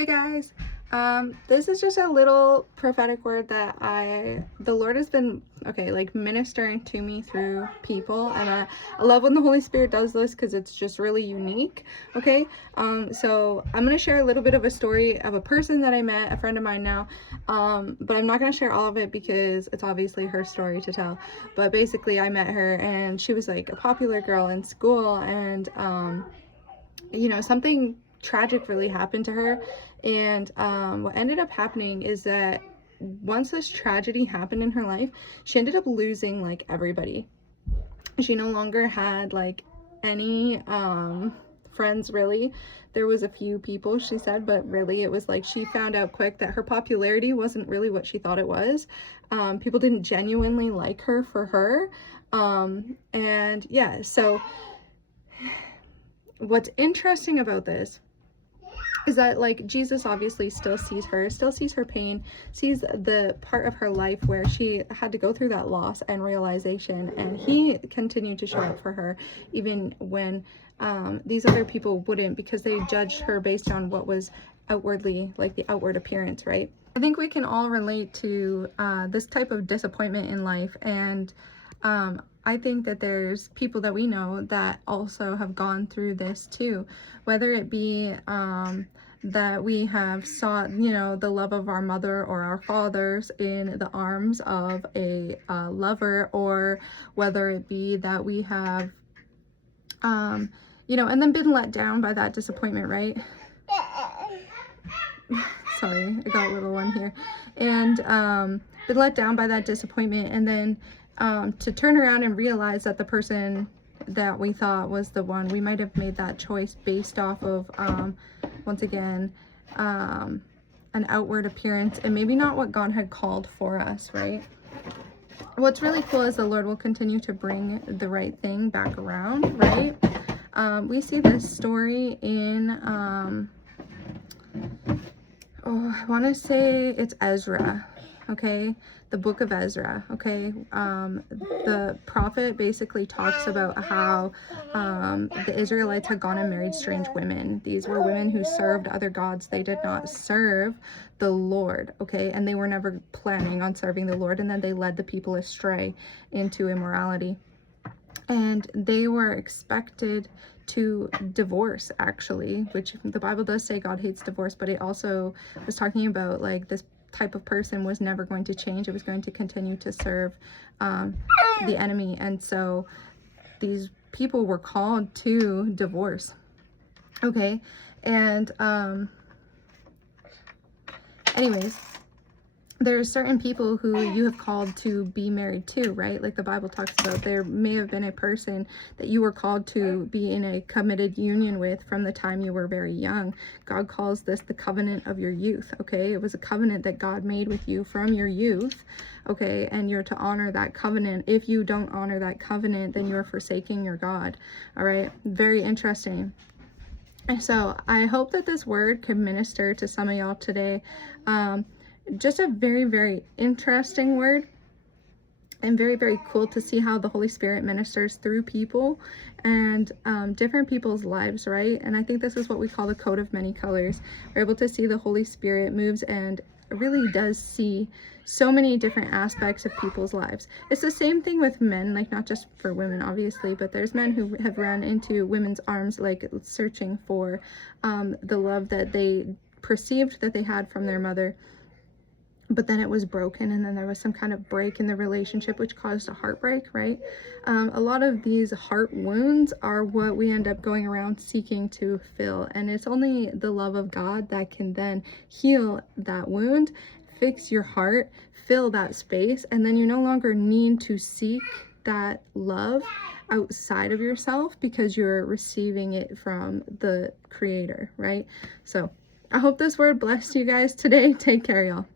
Hey guys, this is just a little prophetic word that the Lord has been, like ministering to me through people, and I love when the Holy Spirit does this because it's just really unique, okay? So I'm going to share a little bit of a story of a person that I met, a friend of mine now, but I'm not going to share all of it because it's obviously her story to tell, but basically I met her and she was like a popular girl in school, and something tragic really happened to her. And what ended up happening is that once this tragedy happened in her life, she ended up losing like everybody. She no longer had like any friends, really. There was a few people, she said, but really it was like she found out quick that her popularity wasn't really what she thought it was. People didn't genuinely like her for her. And yeah, so what's interesting about this is that like Jesus obviously still sees her pain, sees the part of her life where she had to go through that loss and realization, and he continued to show up for her even when these other people wouldn't, because they judged her based on what was outwardly, like the outward appearance, right? I think we can all relate to this type of disappointment in life, and I think that there's people that we know that also have gone through this too, whether it be that we have sought, the love of our mother or our fathers in the arms of a lover, or whether it be that we have, and then been let down by that disappointment, right? Sorry, I got a little one here. And been let down by that disappointment, and then to turn around and realize that the person that we thought was the one, we might have made that choice based off of once again an outward appearance, and maybe not what God had called for us, right? What's really cool is the Lord will continue to bring the right thing back around, right? We see this story in I want to say it's Ezra, okay? The book of Ezra, okay? The prophet basically talks about how the Israelites had gone and married strange women. These were women who served other gods. They did not serve the Lord, okay? And they were never planning on serving the Lord, and then they led the people astray into immorality. And they were expected to divorce, actually, which the Bible does say God hates divorce, but it also was talking about like this type of person was never going to change. It was going to continue to serve the enemy. And so these people were called to divorce, okay? And anyways, there's certain people who you have called to be married to, right? Like the Bible talks about, there may have been a person that you were called to be in a committed union with from the time you were very young. God calls this the covenant of your youth, okay? It was a covenant that God made with you from your youth, okay? And you're to honor that covenant. If you don't honor that covenant, then you're forsaking your God, all right? Very interesting. So I hope that this word could minister to some of y'all today. Just a very, very interesting word, and very, very cool to see how the Holy Spirit ministers through people and different people's lives, right? And I think this is what we call the coat of many colors. We're able to see the Holy Spirit moves and really does see so many different aspects of people's lives. It's the same thing with men, like not just for women, obviously, but there's men who have run into women's arms, like searching for the love that they perceived that they had from their mother. But then it was broken, and then there was some kind of break in the relationship which caused a heartbreak, right? A lot of these heart wounds are what we end up going around seeking to fill, and it's only the love of God that can then heal that wound, fix your heart, fill that space, and then you no longer need to seek that love outside of yourself because you're receiving it from the Creator, right? So I hope this word blessed you guys today. Take care, y'all.